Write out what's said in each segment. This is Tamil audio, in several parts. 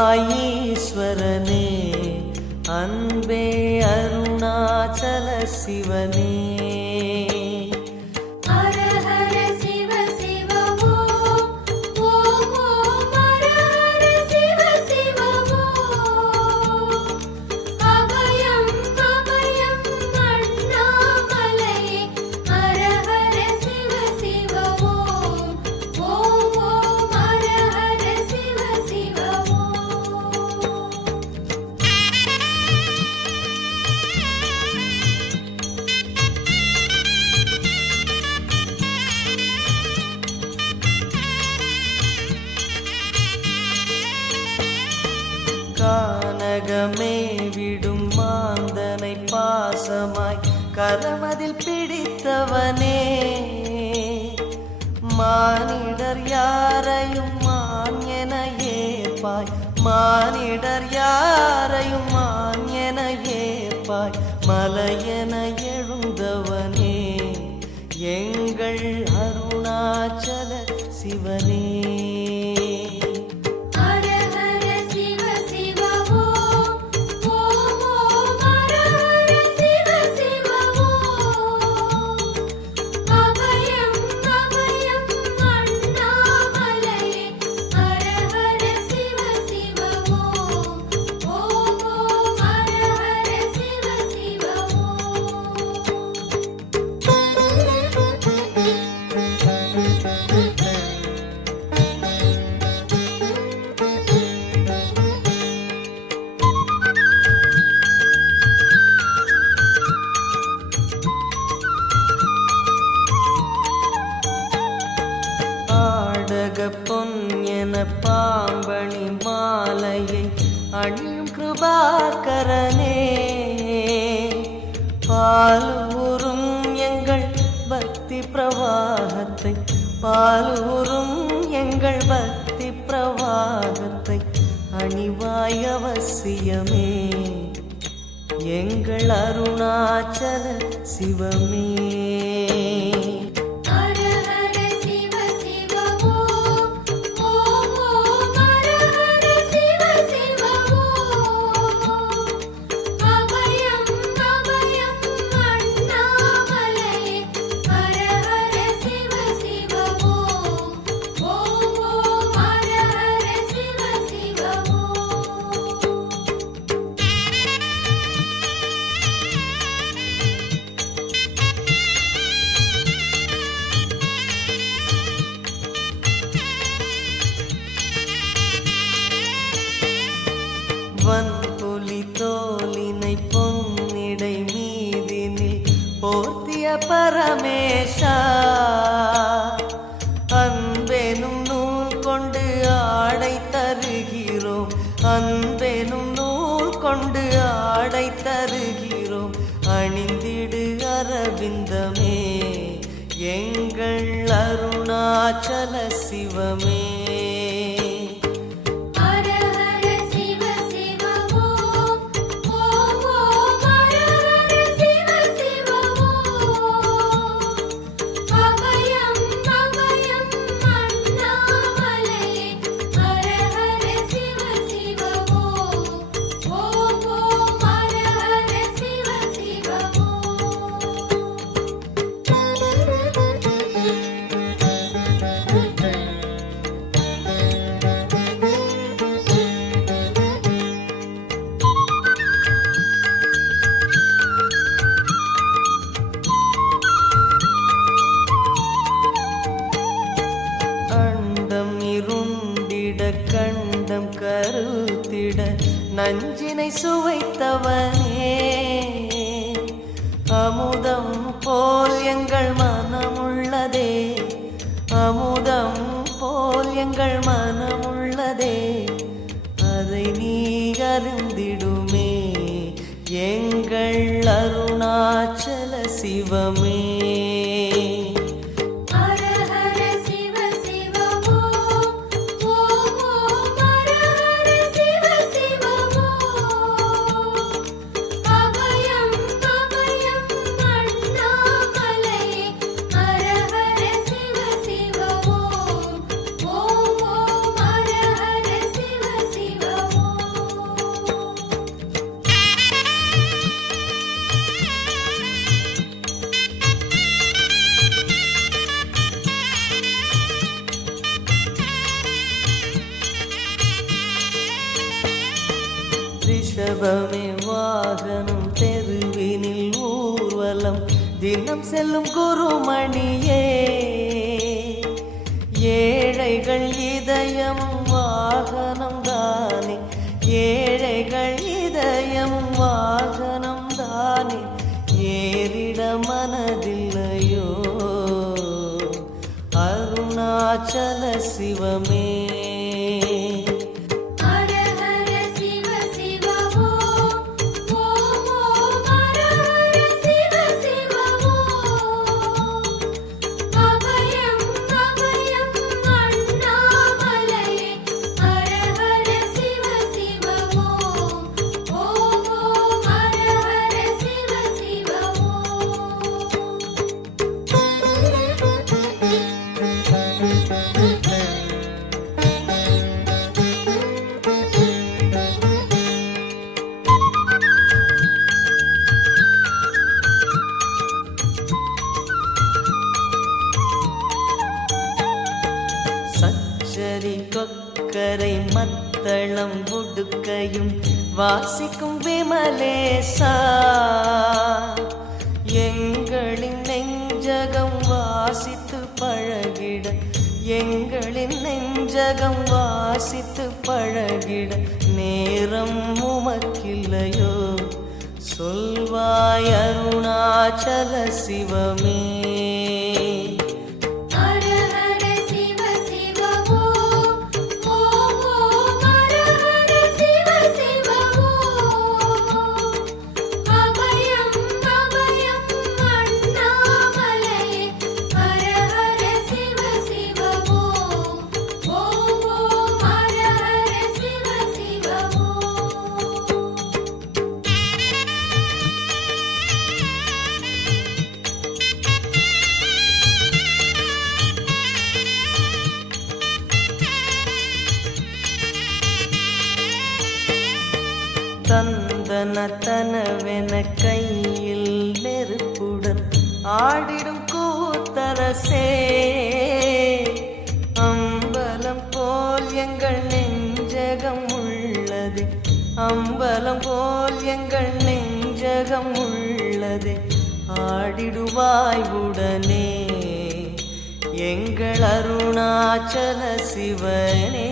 அருள்வாயீஸ்வரனே அன்பே அருணாச்சல சிவனே. கானகமே விடும் மாந்தனை பாசமாய் கரமதில் பிடித்தவனே, மானிடர் யாரையும் மான் என ஏற்பாய், மானிடர் யாரையும் மான் என ஏற்பாய், மலையென எழுந்தவனே எங்கள் அருணாச்சல சிவனே. பொன் என பாம்பணி மாலையை அணியும் கிருபாகரனே, பாலூரும் எங்கள் பக்தி பிரவாகத்தை, பாலூரும் எங்கள் பக்தி பிரவாகத்தை அணிவாய் அவசியமே எங்கள் அருணாச்சல சிவமே. வன்புலி தோலினை பொன்னிடை மீதினில் போர்த்திய பரமேஷா, அன்பெனும் நூல் கொண்டு ஆடை தருகிறோம், அன்பெனும் நூல் கொண்டு ஆடை தருகிறோம், அணிந்திடு அரவிந்தமே எங்கள் அருணாச்சல சிவமே. கண்டம் கருத்திட நஞ்சினை சுவைத்தவனே, அமுதம் போல் எங்கள் மனமுள்ளதே, அமுதம் போல் எங்கள் மனமுள்ளதே, அதை நீ அருந்திடுமே எங்கள் அருணாச்சல சிவமே. ரிஷபமே வாகனம் தெருவினில் ஊர்வலம் தினம் செல்லும் குருமணியே ஏழைகள் இதயம் வாகனம் தானே ஏழைகள் இதயம் வாகனம் தானே ஏறிட மனதில்லையோ அருணாச்சல சிவமே கொக்கரை மத்தளம் உடுக்கையும் வாசிக்கும் விமலேசா எங்களின் நெஞ்சகம் வாசித்து பழகிட எங்களின் நெஞ்சகம் வாசித்து பழகிட நேரம் உமக்கில்லையோ சொல்வாய் அருணாச்சல சிவமே தந்தனத்தனவென கையில் நெருப்புடன் ஆடிடும் கூத்தரசே அம்பலம் போல் எங்கள் நெஞ்சகம் உள்ளது அம்பலம் போல் எங்கள் நெஞ்சகம் உள்ளது ஆடிடுவாய் உடனே எங்கள் அருணாச்சல சிவனே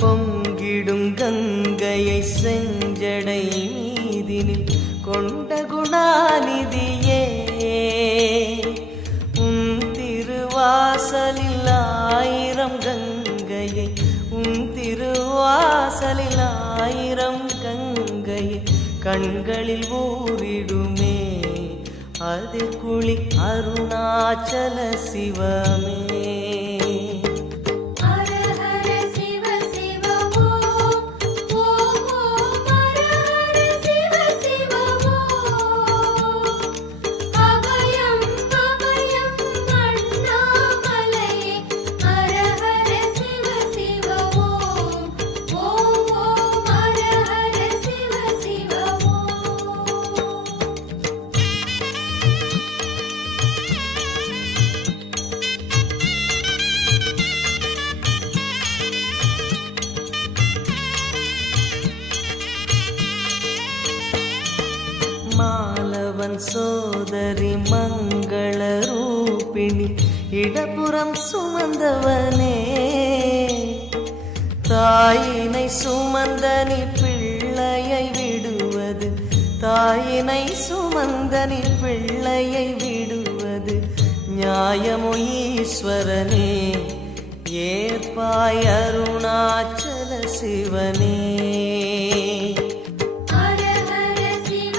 பொங்கிடும் கங்கையை செஞ்சடை மீதினில் கொண்ட குணாநிதியே உன் திருவாசலில் ஆயிரம் கங்கையை உன் திருவாசலில் ஆயிரம் கங்கையை கண்களில் ஊறிடுமே அது குளி அருணாச்சல சிவமே மாலவன் சோதரி மங்கள ரூபிணி இடப்புறம் சுமந்தவனே தாயினை சுமந்தனி பிள்ளையை விடுவது தாயினை சுமந்தனி பிள்ளையை விடுவது நியாயமோ ஈஸ்வரனே ஏற்பாய் அருணாச்சல சிவனே ஹர ஹர சிவ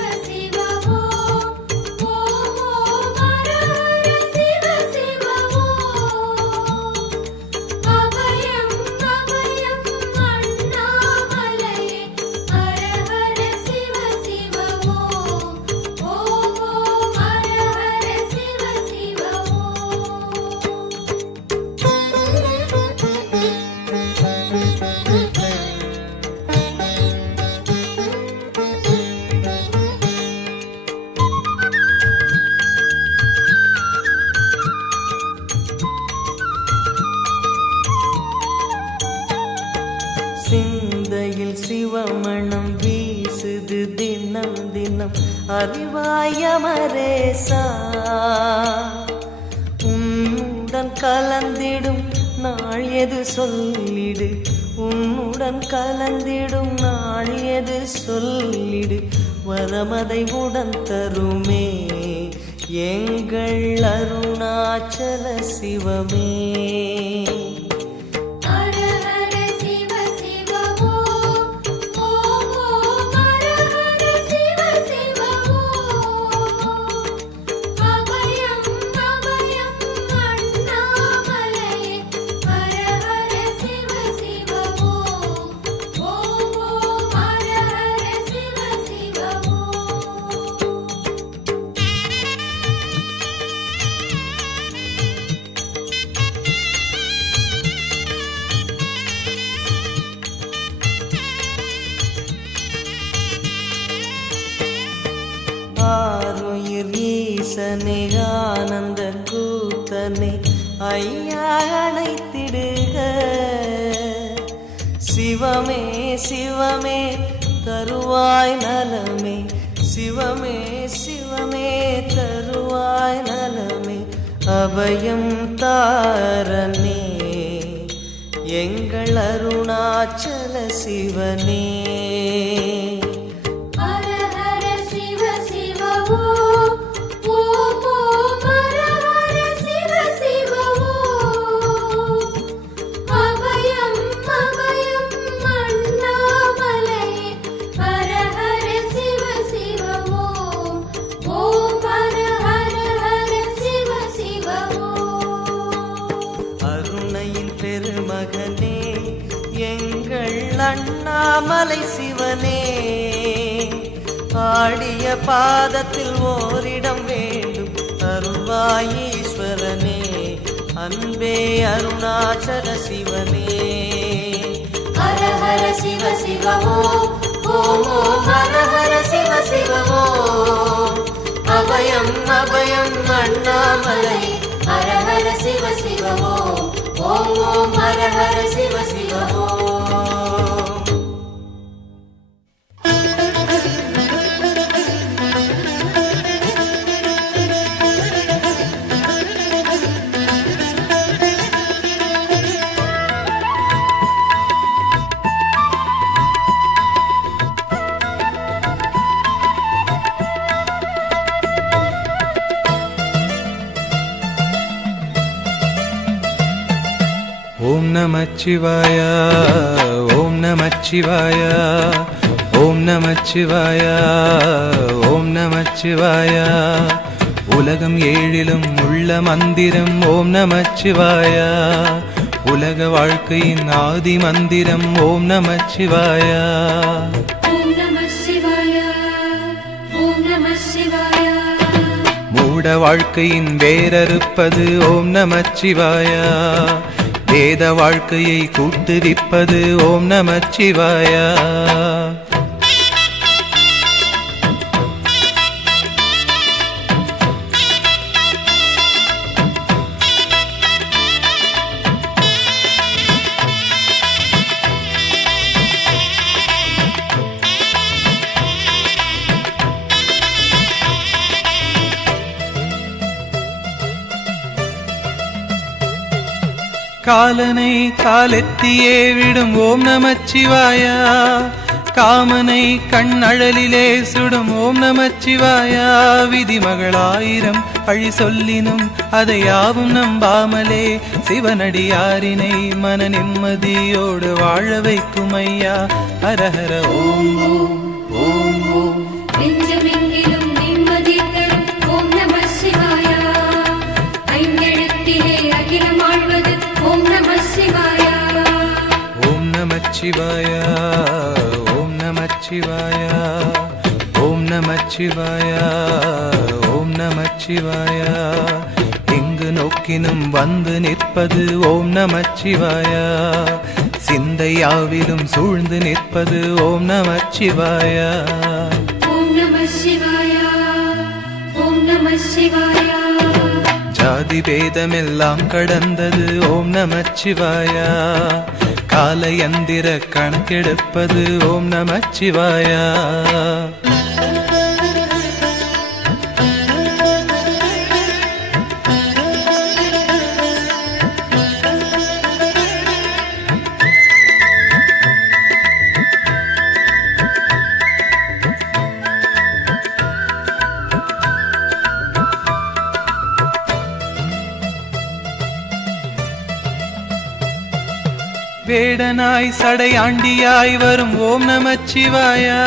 தினம் தினம் அறிவாய் அமரேசா. உன்னுடன் கலந்திடும் நாள் எது சொல்லிடு, உன்னுடன் கலந்திடும் நாள் எது சொல்லிடு. வரமதை உடன் தருமே எங்கள் அருணாச்சல சிவமே. ஆருயிர் ஈசனே ஆனந்த கூத்தனே ஐயா அழைத்திடுக. சிவமே சிவமே தருவாய் நலமே, சிவமே சிவமே தருவாய் நலமே. அபயம் தாரனே எங்கள் அருணாச்சல சிவனே. பெருமகனே எங்கள் அண்ணாமலை சிவனே. ஆடிய பாதத்தில் ஓரிடம் வேண்டும் அருள்வாய் ஈஸ்வரனே. அன்பே அருணாச்சல சிவனே. ஹர ஹர சிவ சிவமோ ஓம் ஓம் ஹர ஹர சிவ சிவமோ. அபயம் அபயம் அண்ணாமலை ஹர ஹர சிவ சிவமோ. ஓம் ஓம் ஹர ஹர சிவ சிவமோ. ஓம் நமச்சிவாய ஓம் நமச்சிவாய ஓம் நமச்சிவாய ஓம் நமச்சிவாய. உலகம் ஏழிலும் உள்ள மந்திரம் ஓம் நமச்சிவாய. உலக வாழ்க்கையின் ஆதி மந்திரம் ஓம் நமச்சிவாய. ஓம் நமசிவாய ஓம் நமசிவாய. மூட வாழ்க்கையின் வேரறுப்பது ஓம் நமச்சிவாய. வேத வாழ்க்கையை கூட்டுவிப்பது ஓம் நமச்சிவாய. காலனை காலெத்தியே விடும் ஓம் நமச்சிவாய. காமனை கண்ணழலிலே சுடும் ஓம் நமச்சிவாய. விதிமகளாயிரம் பழி சொல்லினும் அதை யாவும் நம்பாமலே சிவனடியாரினை மன நிம்மதியோடு வாழ வைக்கும் ஐயா. ஹரஹர ஓம் ஓம் ஓம் ஓம். நெஞ்சமெங்கிலும் நிம்மதி தரும் ஓம் நமசிவாய. ஐந்தெழுத்திலே அகிலம் ஆழ்வது ஓம் நமசிவாய. ஓம் நமச்சிவாய ஓம் நமச்சிவாய ஓம் நமச்சிவாய ஓம் நமச்சிவாய. எங்கு நோக்கினும் வந்து நிற்பது ஓம் நமச்சிவாய. சிந்தையாவிலும் சூழ்ந்து நிற்பது ஓம் நமச்சிவாய. ஓம் நமசிவாய ஓம் நமசிவாய. ஜாதி பேதமெல்லாம் கடந்தது ஓம் நமச்சிவாய. கால யந்திர கணக்கெடுப்பது ஓம் நமச்சிவாய. வேடனாய் சடையாண்டியாய் வரும் ஓம் நமச்சிவாயா,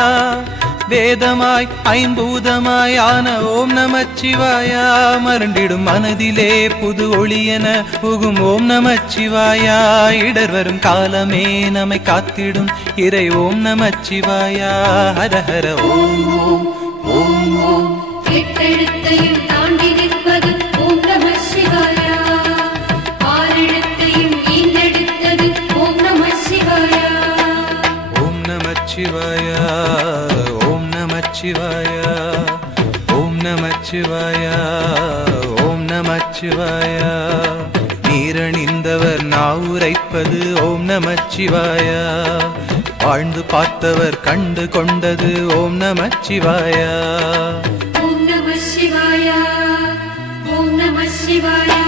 வேதமாய் ஐம்பூதமாய் ஆன ஓம் நமச்சிவாயா, மருண்டிடும் மனதிலே புது ஒளியென புகும் ஓம் நமச்சிவாயா, இடர் வரும் காலமே நம்மை காத்திடும் இறை ஓம் நமச்சிவாயா. ஹர ஹர ஓம் ஓம் ஓம் ஓம். எட்டெழுத்தையும் தாண்டி நிற்பது ஓம் நம சிவாயா, ஆறெழுத்தையும் ஈந்தெடுத்தது ஓம் நம சிவாயா. ஓம் நமச்சிவாயா, ஓம் நமச்சிவாயா, ஓம் நமச்சிவாயா, ஓம் நமச்சிவாயா. நீரணிந்தவர் நாவுரைப்பது ஓம் நமச்சிவாயா, வாழ்ந்து பார்த்தவர் கண்டு கொண்டது ஓம் நமச்சிவாயா. ஓம் நம சிவாயா, ஓம் நம சிவாயா.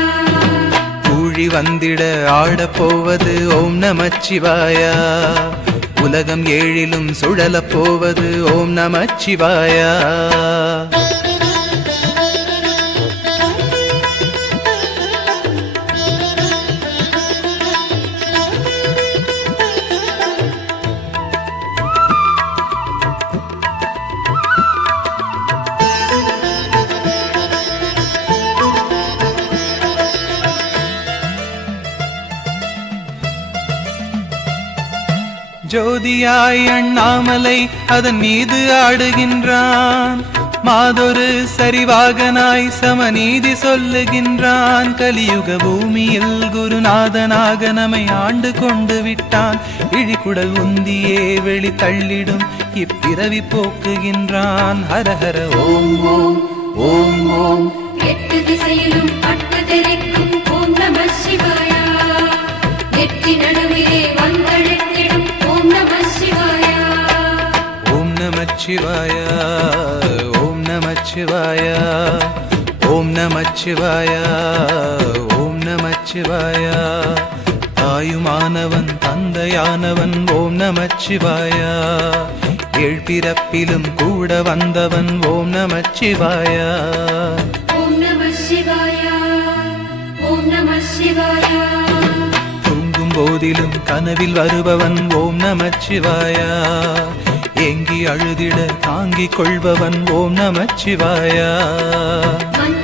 கூழி வந்திட ஆடப் போவது ஓம் நமச்சிவாயா, உலகம் ஏழிலும் சுழலப் போவது ஓம் நமச்சிவாயா. ஜோதியாய் அண்ணாமலை அதன் மீது ஆடுகின்றான், மாதொரு சரிவாகனாய் சமநீதி சொல்லுகின்றான், கலியுக பூமியில் குருநாதனாக நம்மை ஆண்டு கொண்டு விட்டான், இழிகுடல் உந்தியே வெளி தள்ளிடும் இப்பிறவி போக்குகின்றான். ஹர ஹர ஓம் ஓம் ஓம் ஓம். எட்டு திசையிலும் பட்டு தெரிக்கும் ஓம் நம சிவாயா, எட்டி நடுவிலே வந்தழைத்திடும் ஓம் நம சிவாயா. ஓம் நமச்சிவாயா, ஓம் நமச்சிவாயா, ஓம் நமச்சிவாயா, ஓம் நமச்சிவாயா. தாயுமானவன் தந்தையானவன் ஓம் நமச்சிவாயா, ஏழ்பிறப்பிலும் கூட வந்தவன் ஓம் நமச்சிவாயா. ஓம் நம சிவாயா, ஓம் நம சிவாயா. தூங்கும் போதிலும் கனவில் வருபவன் ஓம் நமச்சிவாயா, ஏங்கி அழுதிட தாங்கிக் கொள்பவன் ஓம் நமச்சிவாயா. மந்திர